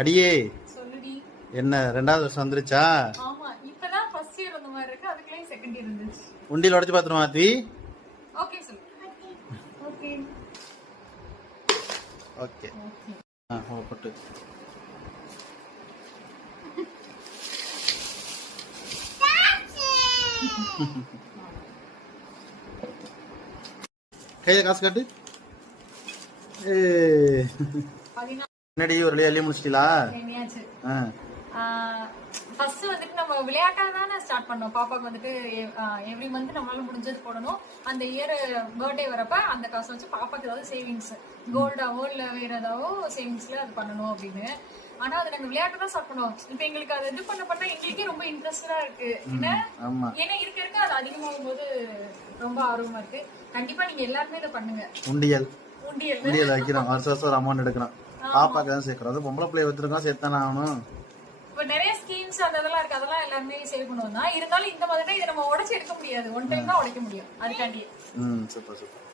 அடியே சொல்லுடி. என்ன 2வது வருஷம் வந்துருச்சா? ஆமா, இப்பதான் ஃபர்ஸ்ட் இயர் வந்த மாதிரி இருக்கு. அதுக்குள்ளே செகண்ட் இயர் வந்துச்சு. உண்டியல் உடைச்சு பாத்துருமா ஆத்தி? ஓகே சொல்லு. ஓகே ஓகே போட்டு கையில காசு காட்டு. என்னடி ஒரு வழியா அள்ளி முடிச்சிட்டீங்களா? ஃபர்ஸ்ட் வந்துட்டு நம்ம விளையாட்டா தானே ஸ்டார்ட் பண்ணோம். பாப்பாக்கு வந்துட்டு எவ்ரி மந்த் நம்மளால முடிஞ்சது போடணும். அந்த இயர் பர்த்டே வரப்ப அந்த காசு வச்சு பாப்பாக்கு ஏதாவது சேவிங்ஸ் கோல்டாவோ இல்ல வேற ஏதாவோ சேவிங்ஸ்ல அது பண்ணணும் அப்படின்னு. ஆனா அது நாங்க விளையாட்டு தான் ஸ்டார்ட் பண்ணுவோம். இப்ப எங்களுக்கு அது இது பண்ண எங்களுக்கே ரொம்ப இன்ட்ரெஸ்டா இருக்கு. ஏன்னா இருக்க அது அதிகமாகும் போது ரொம்ப ஆர்வமா இருக்கு. கண்டிப்பா நீங்க எல்லாருமே இதை பண்ணுங்க. உண்டியல் வைக்கிறோம். வருஷம் ஒரு அமௌண்ட் எடுக்கிறோம். பாப்பாக்கு தான் சேர்க்கிறோம். அது பொம்பளை பிள்ளை வச்சிருக்கோம், சேர்த்தானே ஆகணும். இப்ப நிறைய ஸ்கீம்ஸ் அதெல்லாம் இருக்கு. அதெல்லாம் எல்லாருமே சேவ் பண்ணுவோம் தான். இருந்தாலும் இந்த மாதிரி இதை நம்ம உடைச்சு எடுக்க முடியாது. ஒன் டைம் தான் உடைக்க முடியும். அதுக்காண்டி சூப்பர் சூப்பர்.